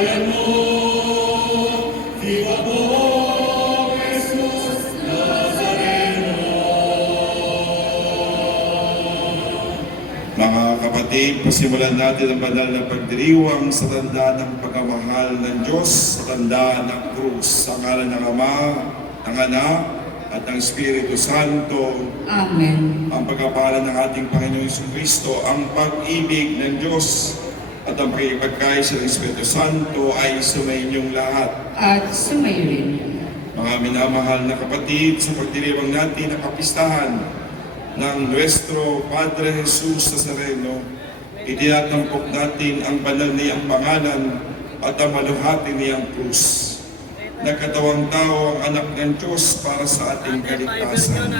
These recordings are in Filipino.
bayan mo, viva po, Jesus Nazareno. Mga kapatid, pasimulan natin ang banal na pagdiriwang sa tanda ng pagmamahal ng Diyos, sa tanda ng krus, sa ngalan ng Ama, ng Anak, at ng Espiritu Santo. Amen. Ang pagkapalan ng ating Panginoon Jesucristo, ang pag-ibig ng Diyos, at ang pagkakaisa ng Espiritu Santo ay sumainyong lahat. At sumayo rin. Mga minamahal na kapatid, sa pagdiriwang natin ang kapistahan ng Nuestro Padre Jesus Nazareno, itinatampok natin ang banal niyang pangalan at ang maluhati niyang krus. Nagkatawang tao ang anak ng Diyos para sa ating kaligtasan.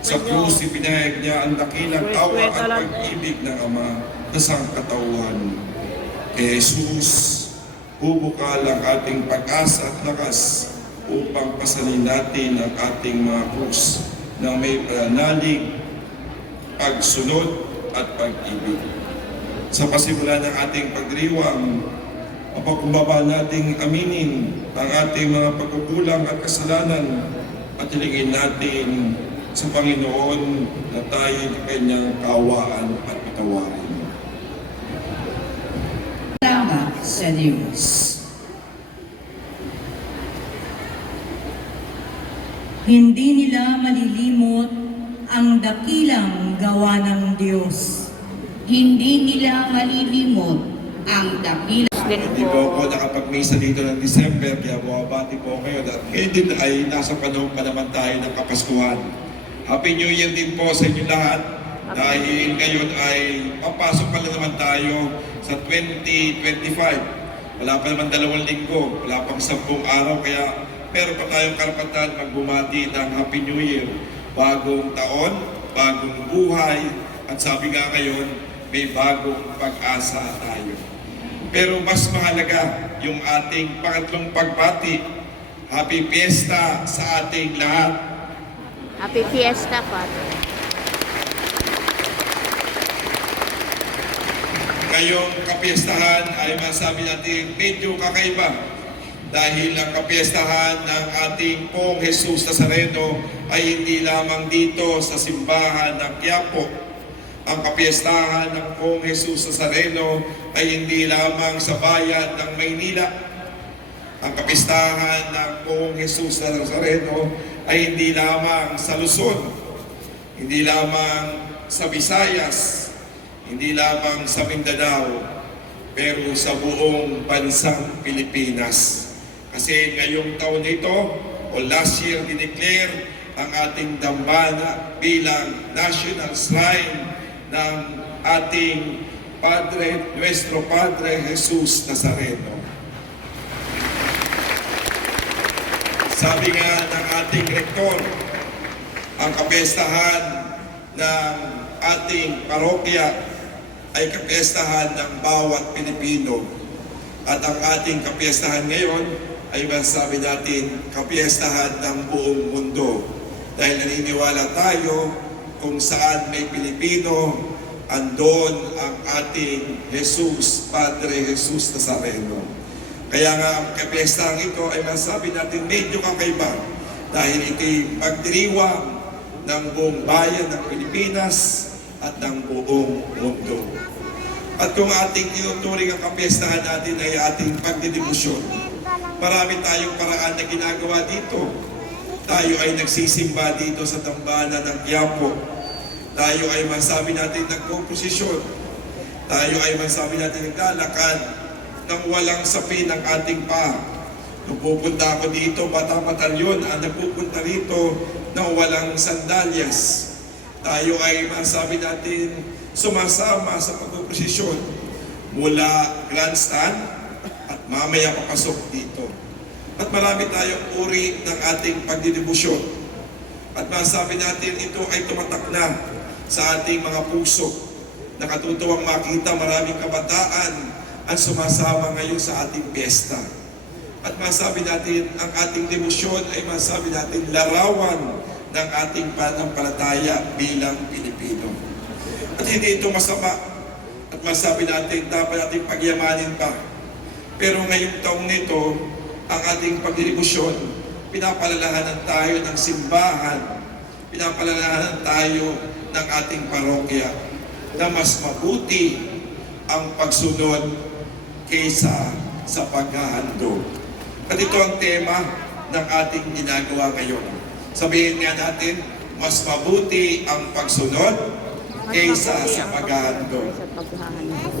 Sa krus, ipinahayag niya ang dakilang awa at pag-ibig ng Ama na sangkatauhan. Kay Jesus, bubukal ang ating pag-asa at lakas upang pasanin natin ang ating mga krus na may pananalig, pagsunod at pag-ibig. Sa pasimula ng ating pagdiriwang, mapakumbaba nating aminin ang ating mga pagkukulang at kasalanan at hilingin natin sa Panginoon na tayo kanyang kaawaan at patawarin. Salamat sa Diyos. Hindi nila malilimot ang dakilang gawa ng Diyos. Hindi nila malilimot ang dakilang. Hindi po ako nakapag-misa dito ng December, kaya bumabati po kayo. At ngayon din ay nasa panahon pa naman tayo ng Kapaskuhan. Happy New Year din po sa inyo lahat. Dahil ngayon ay papasok pa lang naman tayo sa 2025. Wala pa naman 2 linggo, wala pang 10 araw, kaya meron pa tayong karapatan magbumati ng Happy New Year. Bagong taon, bagong buhay, at sabi nga ngayon, may bagong pag-asa tayo. Pero mas mahalaga yung ating pangatlong pagbati. Happy Fiesta sa ating lahat. Happy Fiesta, Father. Ngayong kapiestahan ay masabi natin medyo kakaiba. Dahil ang kapiestahan ng ating Pong Jesus Nazareno ay hindi lamang dito sa simbahan ng Quiapo. Ang kapiestahan ng Pong Jesus Nazareno ay hindi lamang sa bayan ng Maynila. Ang kapistahan ng Pong Jesus Nazareno ay hindi lamang sa Luzon, hindi lamang sa Visayas, hindi lamang sa Mindanao, pero sa buong bansang Pilipinas. Kasi ngayong taon nito, o last year, dineclare ang ating dambana bilang National Shrine ng ating Padre, Nuestro Padre Jesus Nazareno. Sabi nga ng ating rektor, ang kapiestahan ng ating parokya ay kapiestahan ng bawat Pilipino. At ang ating kapiestahan ngayon ay masasabi natin kapiestahan ng buong mundo. Dahil naniniwala tayo kung saan may Pilipino, andon ang ating Jesus, Padre Jesus Nazareno. Kaya nga ang kapiestahang ito ay masasabi natin medyo kakaiba dahil ito'y pagdiriwang ng buong bayan ng Pilipinas at ng buong mundo. At kung ating tinuturing ang kapiestahan natin ay ating pagdedebosyon, marami tayong paraan na ginagawa dito. Tayo ay nagsisimba dito sa dambana ng Quiapo. Tayo ay masabi natin nagkomposisyon. Tayo ay masabi natin naglalakad ng walang sapi ng ating paa. Nung pupunta ako dito, Batang Batalyon ang nagpupunta rito ng walang sandalyas. Tayo ay masabi natin sumasama sa pagpuposisyon mula grandstand at mamaya papasok dito. At marami tayong uri ng ating pagdedebosyon. At masabi natin ito ay tumatak na sa ating mga puso. Nakatutuwang makita maraming kabataan ang sumasama ngayon sa ating piyesta. At masabi natin ang ating debosyon ay masabi natin larawan ng ating pananampalataya bilang Pilipino. At hindi ito masama. At masabi natin dapat natin pagyamanin pa Pero ngayong taong nito, ang ating pagdedibusyon, pinapalalahanan tayo ng simbahan, pinapalalahanan tayo ng ating parokya na mas mabuti ang pagsunod kaysa sa paghahandog. At ito ang tema ng ating ginagawa ngayon. Sabihin nga natin, mas mabuti ang pagsunod kaysa sa paghahandog. Sa paghahandog.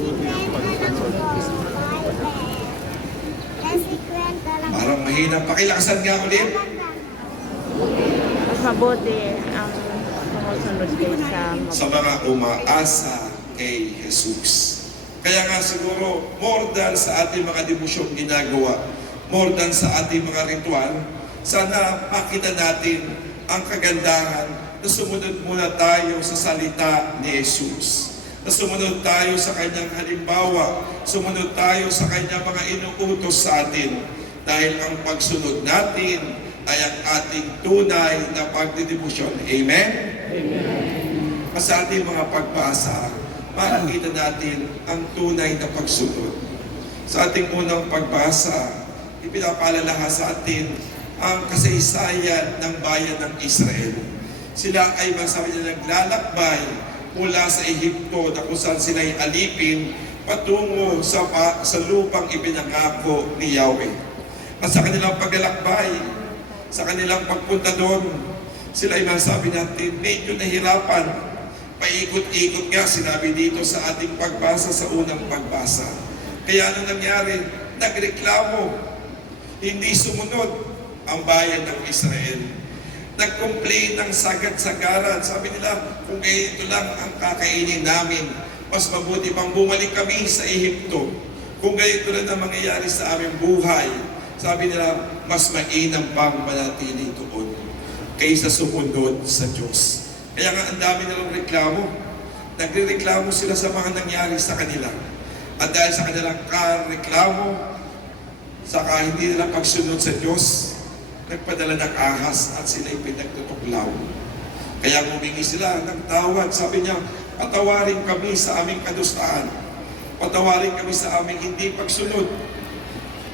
Parang mahina. Pakilakasan nga ulit. Mas mabuti ang sumusunod kaysa Sa mga umaasa kay Jesus. Kaya nga siguro, more than sa ating mga devosyong ginagawa, more than sa ating mga ritual, sana makita natin ang kagandahan na sumunod muna tayo sa salita ni Jesus. Na sumunod tayo sa kanyang halimbawa, sumunod tayo sa kanyang mga inuutos sa atin. Dahil ang pagsunod natin ay ang ating tunay na pagdedibusyon. Amen? Amen. Sa ating mga pagbasa, makikita natin ang tunay na pagsunod. Sa ating unang pagbasa, ipinapaalala sa atin ang kasaysayan ng bayan ng Israel. Sila ay masabi na naglalakbay mula sa Ehipto na kung saan sila ay alipin patungo sa lupang ipinangako ni Yahweh. At sa kanilang paglalakbay, sa kanilang pagpunta doon, sila ay masabi natin, medyo nahirapan. Paikot-ikot nga, sinabi dito sa ating pagbasa, sa unang pagbasa. Kaya ano nangyari? Nagreklamo. Hindi sumunod ang bayan ng Israel. Nag-complain ng sagat-sagaran. Sabi nila, kung ito lang ang kakainin namin, mas mabuti pang bumalik kami sa Ehipto. Kung ganito lang ang mangyayari sa aming buhay, sabi nila, mas mainam pang manatili doon kaysa sumunod sa Diyos. Kaya nga ang dami nilang reklamo. Nagre-reklamo sila sa mga nangyari sa kanila. At dahil sa kanilang reklamo, saka hindi nila pagsunod sa Diyos, nagpadala ng ahas at sila'y pinagtutuklaw. Kaya humingi sila ng tawad. Sabi niya, patawarin kami sa aming kadustaan. Patawarin kami sa aming hindi pagsunod.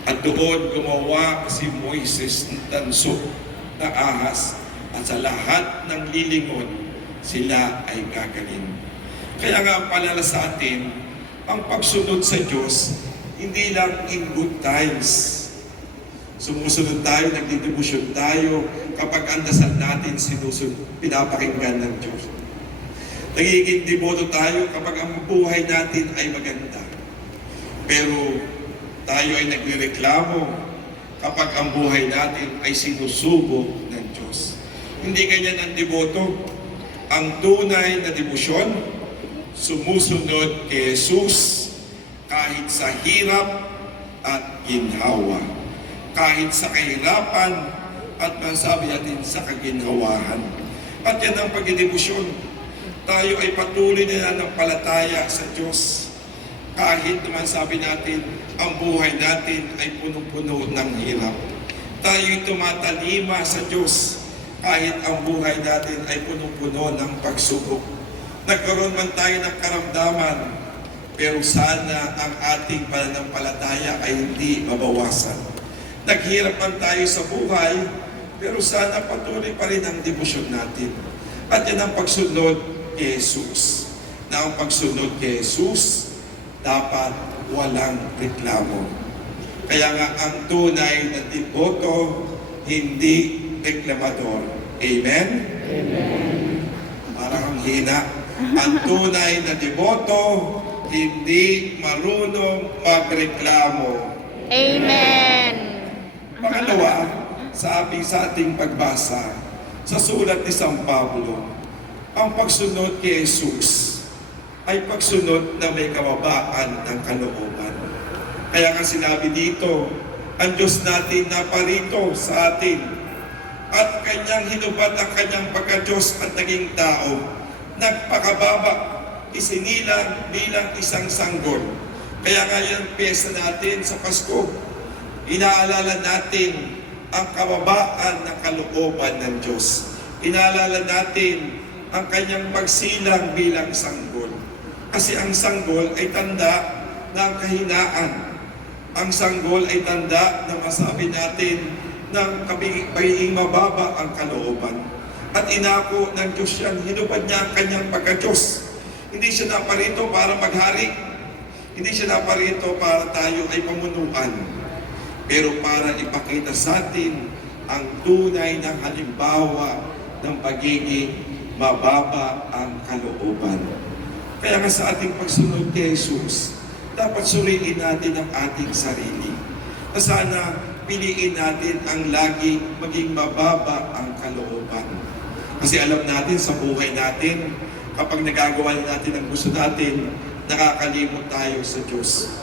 At doon gumawa si Moises ng tanso na ahas at sa lahat ng lilingon sila ay gagaling. Kaya nga ang palala sa atin, ang pagsunod sa Diyos, hindi lang in good times. Sumusunod tayo, nagdidibusyon tayo kapag ang dasal natin pinapakinggan ng Diyos. Nagiging deboto tayo kapag ang buhay natin ay maganda. Pero tayo ay nagrereklamo kapag ang buhay natin ay sinusubok ng Diyos. Hindi ganyan ang deboto. Ang tunay na debosyon, sumusunod kay Jesus kahit sa hirap at ginhawa. Kahit sa kahirapan at masabi natin sa kaginhawahan. At yan ang pagdedebosyon. Tayo ay patuloy na nanampalataya sa Diyos. Kahit naman sabi natin, ang buhay natin ay punong-puno ng hirap. Tayo'y tumatalima sa Diyos kahit ang buhay natin ay punong-puno ng pagsubok. Nagkaroon man tayo ng karamdaman, pero sana ang ating pananampalataya ay hindi mabawasan. Naghirap man tayo sa buhay, pero sana patuloy pa rin ang debosyon natin. At yan ang pagsunod kay Jesus. Na ang pagsunod kay Jesus, dapat walang reklamo. Kaya nga ang tunay na deboto, hindi reklamador. Amen? Amen. Parang ang hina. Ang tunay na deboto, hindi marunong magreklamo. Amen. Pangalawa, sabi sa ating pagbasa, sa sulat ni San Pablo, ang pagsunod kay Jesus ay pagsunod na may kababaan ng kalooban. Kaya nga sinabi dito, ang Diyos natin naparito sa atin at kanyang hinubad ang kanyang pagka-Diyos at naging tao. Nagpakababa, isinilang bilang isang sanggol. Kaya nga yung piyesta natin sa Pasko, inaalala natin ang kababaan ng kalooban ng Diyos. Inaalala natin ang kanyang pagsilang bilang sanggol. Kasi ang sanggol ay tanda ng kahinaan. Ang sanggol ay tanda na masabi natin ng pagiging mababa ang kalooban. At inako ng Diyos yan, hinubad niya ang kanyang pagka-Diyos. Hindi siya naparito para maghari. Hindi siya naparito para tayo ay pamunuan. Pero para ipakita sa atin ang tunay na halimbawa ng pagiging mababa ang kalooban. Kaya nga sa ating pagsunod kay Jesus, dapat suriin natin ang ating sarili. Na sana piliin natin ang laging maging mababa ang kalooban. Kasi alam natin sa buhay natin, kapag nagagawa natin ang gusto natin, nakakalimot tayo sa Diyos.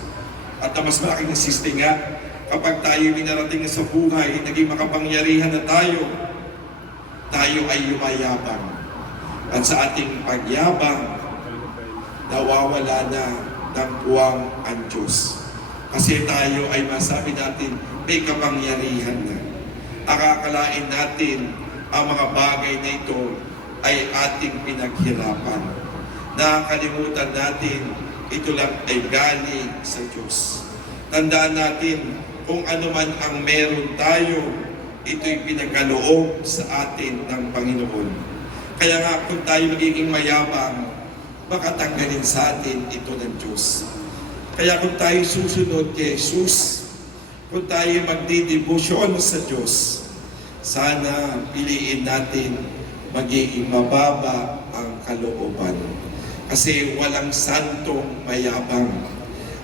At ang mas malaking nasiste nga, kapag tayo minarating na sa buhay, naging makapangyarihan na tayo ay yumayabang. At sa ating pagyabang, nawawala na ng puwang ang Diyos. Kasi tayo ay masabi natin, may kapangyarihan na. Akakalain natin ang mga bagay na ito ay ating pinaghirapan. Nakakalimutan natin, ito lang ay galing sa Diyos. Tandaan natin, kung ano man ang meron tayo, ito'y pinagkaloob sa atin ng Panginoon. Kaya nga, kung tayo magiging mayabang, baka tanggalin sa atin ito ng Diyos. Kaya kung tayo susunod kay Jesus, kung tayo magdidibusyon sa Diyos, sana piliin natin magiging mababa ang kalooban. Kasi walang santong mayabang.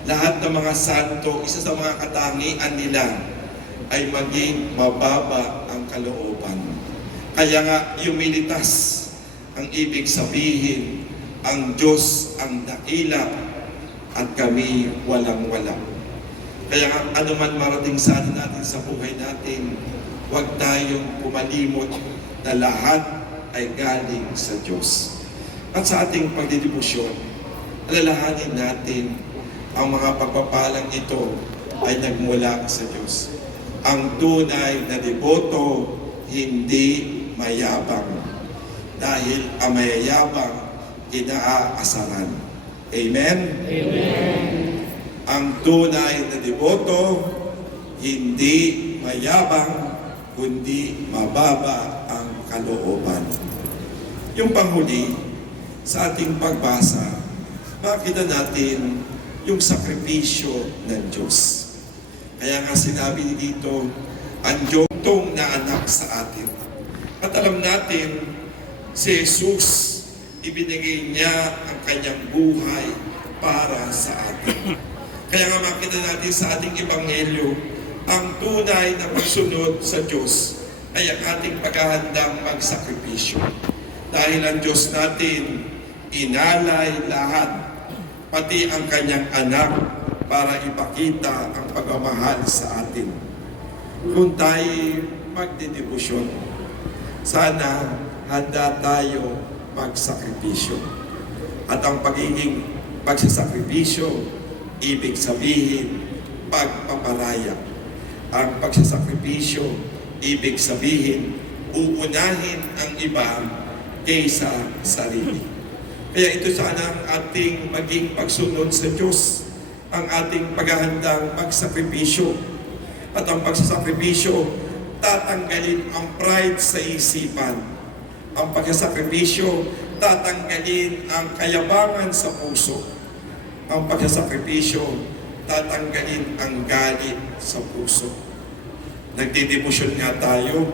Lahat ng mga santo, isa sa mga katangian nila ay maging mababa ang kalooban. Kaya nga, humilitas ang ibig sabihin, ang Diyos ang dakila at kami walang-wala. Kaya nga, ano man marating sa natin sa buhay natin, huwag tayong kumalimot na lahat ay galing sa Diyos. At sa ating pagdidibusyon, alalahanin natin ang mga pagpapalang ito ay nagmula sa Diyos. Ang tunay na deboto, hindi mayabang. Dahil ang mayayabang, inaaasaran. Amen? Amen. Ang tunay na deboto, hindi mayabang, kundi mababa ang kalooban. Yung panghuli, sa ating pagbasa, makita natin yung sakripisyo ng Diyos. Kaya nga sinabi dito, ang Diyotong na anak sa atin. At alam natin, si Jesus, ibinigay niya ang kanyang buhay para sa atin. Kaya nga makita natin sa ating ebanghelyo, ang tunay na pagsunod sa Diyos ay ang ating paghahandang magsakripisyo. Dahil ang Diyos natin, inalay lahat, pati ang kanyang anak para ipakita ang pagmamahal sa atin. Kung tayo magdidibusyon, sana handa tayo magsakripisyo. At ang pagiging pagsasakripisyo, ibig sabihin, pagpaparaya. Ang pagsasakripisyo, ibig sabihin, uunahin ang iba kaysa sarili. Kaya ito sana ang ating maging pagsunod sa Diyos, ang ating paghahandang magsakripisyo. At ang pagsasakripisyo, tatanggalin ang pride sa isipan. Ang pagsasakripisyo, tatanggalin ang kayabangan sa puso. Ang pagsasakripisyo, tatanggalin ang galit sa puso. Nagdidibusyon nga tayo,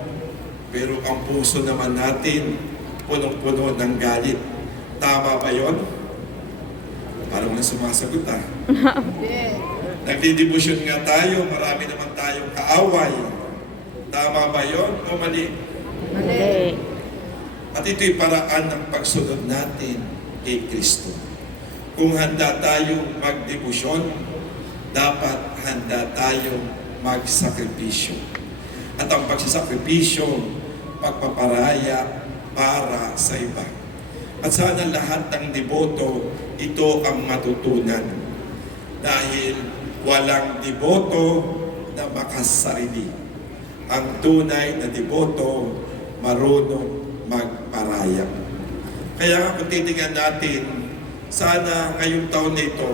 pero ang puso naman natin, punong-puno ng galit. Tama ba yun? Parang na sumasagot Nagdidibusyon nga tayo, marami naman tayong kaaway. Tama ba yun o mali? Mali. At ito'y paraan ng pagsunod natin kay Kristo. Kung handa tayong magdibusyon, dapat handa tayong magsakripisyo. At ang pagsasakripisyo, pagpaparaya para sa iba. At sana lahat ng deboto, ito ang matutunan. Dahil walang deboto na makasarili. Ang tunay na deboto, marunong magparaya. Kaya kung titingnan natin, sana ngayong taon na ito,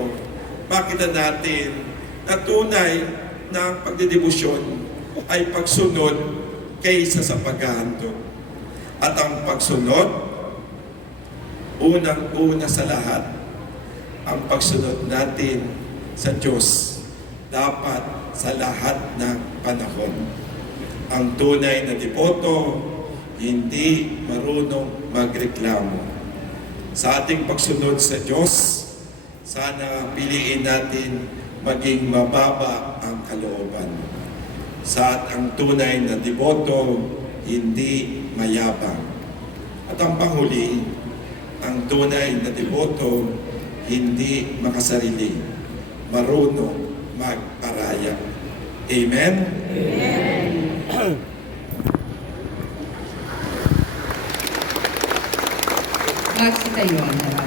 makita natin na tunay na pagdedebosyon ay pagsunod kaysa sa paghahandog. At ang pagsunod, unang-una sa lahat, ang pagsunod natin sa Diyos dapat sa lahat ng panahon. Ang tunay na deboto, hindi marunong magreklamo. Sa ating pagsunod sa Diyos, sana piliin natin maging mababa ang kalooban. Sa ang tunay na deboto, hindi mayabang. At ang panghuli, ang tunay na deboto, hindi makasarili, marunong magparaya. Amen? Magsitayo ang lahat.